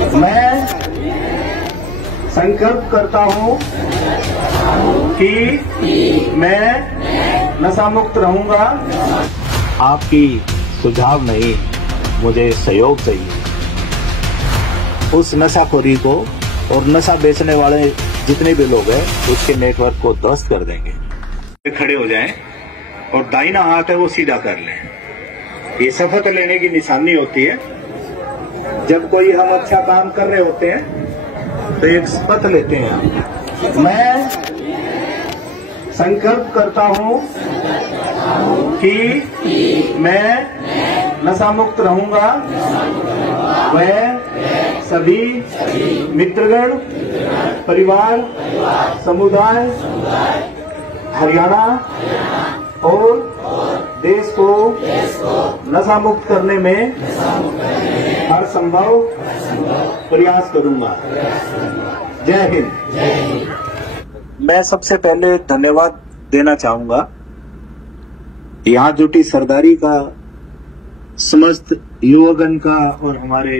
मैं संकल्प करता हूं कि मैं नशा मुक्त रहूंगा। आपकी सुझाव नहीं, मुझे सहयोग चाहिए। उस नशाखोरी को और नशा बेचने वाले जितने भी लोग हैं उसके नेटवर्क को ध्वस्त कर देंगे। खड़े हो जाएं और दाहिना हाथ है वो सीधा कर लें। ये शपथ लेने की निशानी होती है। जब कोई हम अच्छा काम कर रहे होते हैं तो एक शपथ लेते हैं। मैं संकल्प करता हूं कि मैं नशा मुक्त रहूंगा। वह सभी मित्रगण, परिवार, समुदाय, हरियाणा और देश को नशा मुक्त करने में हर संभव प्रयास करूंगा। जय हिंद। मैं सबसे पहले धन्यवाद देना चाहूंगा यहाँ जुटी सरदारी का, समस्त युवगण का और हमारे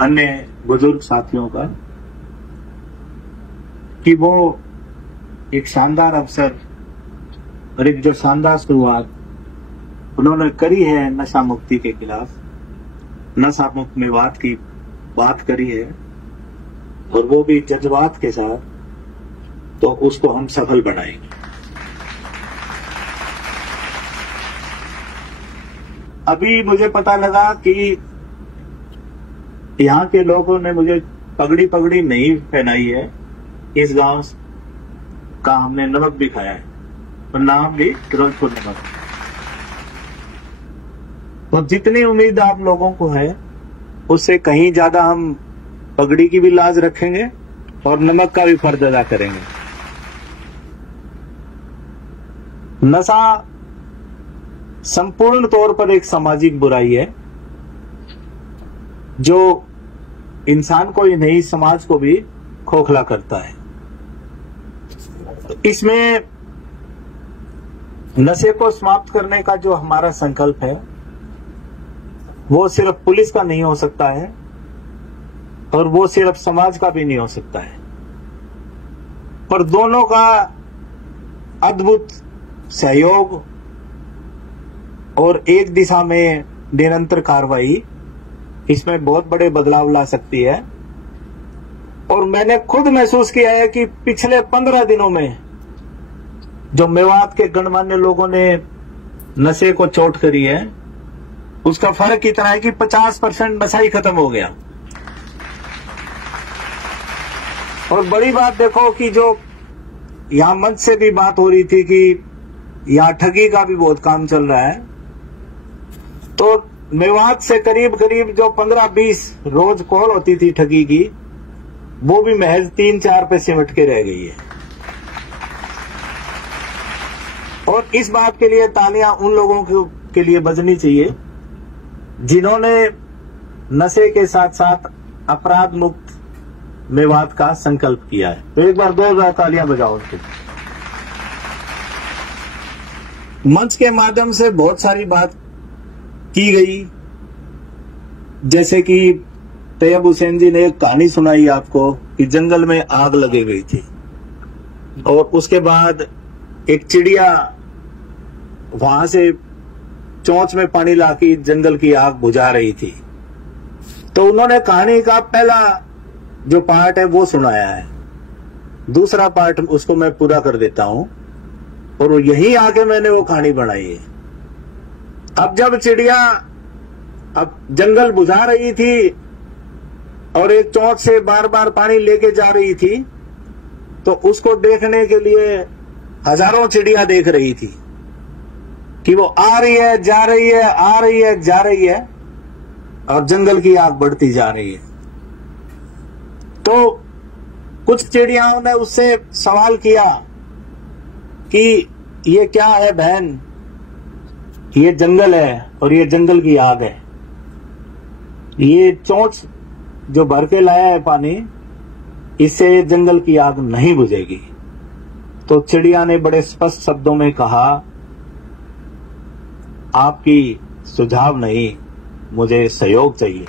अन्य बुजुर्ग साथियों का कि वो एक शानदार अवसर और एक जो शानदार शुरुआत उन्होंने करी है नशा मुक्ति के खिलाफ, नशा मुक्त मेवात की बात करी है और वो भी जज्बात के साथ, तो उसको हम सफल बनाएंगे। अभी मुझे पता लगा कि यहाँ के लोगों ने मुझे पगड़ी नहीं पहनाई है। इस गांव का हमने नमक भी खाया है और नाम भी फिरोजपुर नमक। तो जितनी उम्मीद आप लोगों को है उससे कहीं ज्यादा हम पगड़ी की भी लाज रखेंगे और नमक का भी फर्ज अदा करेंगे। नशा संपूर्ण तौर पर एक सामाजिक बुराई है जो इंसान को ही नहीं समाज को भी खोखला करता है। इसमें नशे को समाप्त करने का जो हमारा संकल्प है वो सिर्फ पुलिस का नहीं हो सकता है और वो सिर्फ समाज का भी नहीं हो सकता है, पर दोनों का अद्भुत सहयोग और एक दिशा में निरंतर कार्रवाई इसमें बहुत बड़े बदलाव ला सकती है। और मैंने खुद महसूस किया है कि पिछले 15 दिनों में जो मेवात के गणमान्य लोगों ने नशे को चोट करी है उसका फर्क इतना है कि 50% नशा ही खत्म हो गया। और बड़ी बात देखो कि जो यहां मंच से भी बात हो रही थी कि यहां ठगी का भी बहुत काम चल रहा है, तो मेवात से करीब जो 15-20 रोज कॉल होती थी ठगी की, वो भी महज 3-4 पे सिमट के रह गई है। और इस बात के लिए तालियां उन लोगों के लिए बजनी चाहिए जिन्होंने नशे के साथ साथ अपराध मुक्त मेवात का संकल्प किया है। तो एक बार 2000 तालियां बजाओ उसके। मंच के माध्यम से बहुत सारी बात की गई, जैसे कि तैयब हुसैन जी ने एक कहानी सुनाई आपको कि जंगल में आग लगी गई थी और उसके बाद एक चिड़िया वहां से चोंच में पानी लाके जंगल की आग बुझा रही थी। तो उन्होंने कहानी का पहला जो पार्ट है वो सुनाया है, दूसरा पार्ट उसको मैं पूरा कर देता हूं और यहीं आके मैंने वो कहानी बनाई है। अब जब चिड़िया अब जंगल बुझा रही थी और एक चोंच से बार बार पानी लेके जा रही थी, तो उसको देखने के लिए हजारों चिड़िया देख रही थी कि वो आ रही है, जा रही है, आ रही है, जा रही है और जंगल की आग बढ़ती जा रही है। तो कुछ चिड़ियाओं ने उससे सवाल किया कि ये क्या है बहन, ये जंगल है और ये जंगल की आग है, ये चोंच जो भर के लाया है पानी, इससे जंगल की आग नहीं बुझेगी। तो चिड़िया ने बड़े स्पष्ट शब्दों में कहा, आपकी सुझाव नहीं, मुझे सहयोग चाहिए।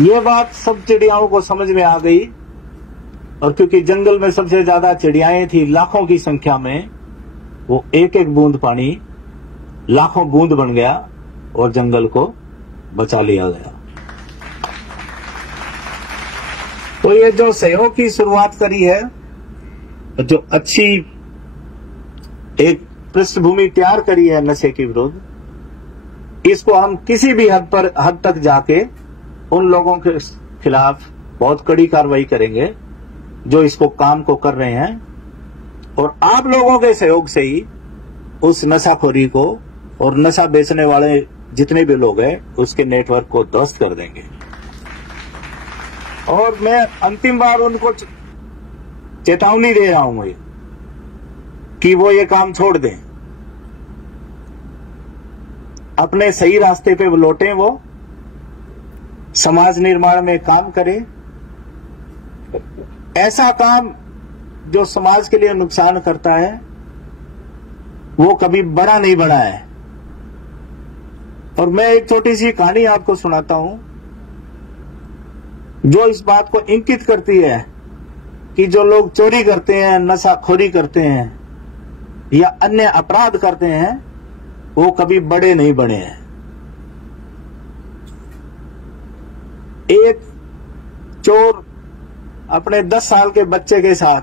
ये बात सब चिड़ियाओं को समझ में आ गई, और क्योंकि जंगल में सबसे ज्यादा चिड़ियाएं थी लाखों की संख्या में, वो एक एक बूंद पानी लाखों बूंद बन गया और जंगल को बचा लिया गया। तो ये जो सहयोग की शुरुआत करी है, जो अच्छी एक पृष्ठभूमि तैयार करी है नशे के विरुद्ध, इसको हम किसी भी हद तक जाके उन लोगों के खिलाफ बहुत कड़ी कार्रवाई करेंगे जो इसको काम को कर रहे हैं, और आप लोगों के सहयोग से ही उस नशाखोरी को और नशा बेचने वाले जितने भी लोग हैं उसके नेटवर्क को ध्वस्त कर देंगे। और मैं अंतिम बार उनको चेतावनी दे रहा हूं कि वो ये काम छोड़ दें, अपने सही रास्ते पे वो लौटें, वो समाज निर्माण में काम करें, ऐसा काम जो समाज के लिए नुकसान करता है वो कभी बड़ा नहीं बना है। और मैं एक छोटी सी कहानी आपको सुनाता हूं जो इस बात को इंगित करती है कि जो लोग चोरी करते हैं, नशाखोरी करते हैं या अन्य अपराध करते हैं वो कभी बड़े नहीं बने हैं। एक चोर अपने 10 साल के बच्चे के साथ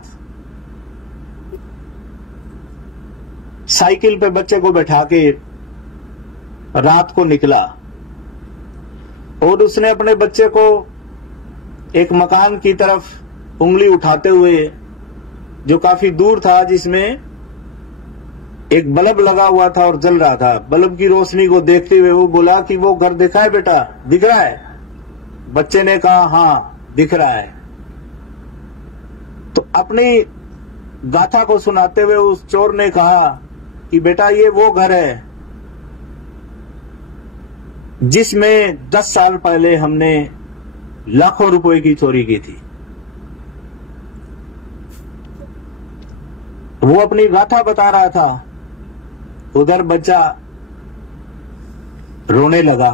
साइकिल पे बच्चे को बैठा के रात को निकला और उसने अपने बच्चे को एक मकान की तरफ उंगली उठाते हुए, जो काफी दूर था, जिसमें एक बल्ब लगा हुआ था और जल रहा था, बल्ब की रोशनी को देखते हुए वो बोला कि वो घर देखा है बेटा, दिख रहा है? बच्चे ने कहा हाँ दिख रहा है। तो अपनी गाथा को सुनाते हुए उस चोर ने कहा कि बेटा ये वो घर है जिसमें 10 साल पहले हमने लाखों रुपए की चोरी की थी। वो अपनी गाथा बता रहा था, उधर बच्चा रोने लगा।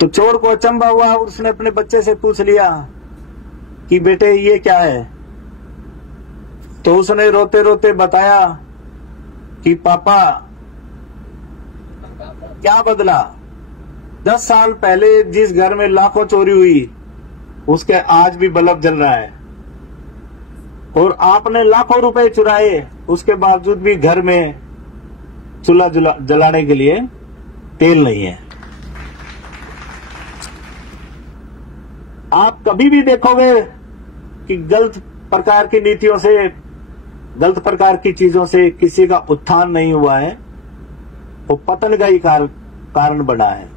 तो चोर को अचंभा हुआ, उसने अपने बच्चे से पूछ लिया कि बेटे ये क्या है? तो उसने रोते रोते बताया कि पापा क्या बदला, 10 साल पहले जिस घर में लाखों चोरी हुई उसके आज भी बल्ब जल रहा है, और आपने लाखों रुपए चुराए उसके बावजूद भी घर में चूल्हा जलाने के लिए तेल नहीं है। आप कभी भी देखोगे कि गलत प्रकार की नीतियों से, गलत प्रकार की चीजों से किसी का उत्थान नहीं हुआ है, वो पतन का ही कारण बना है।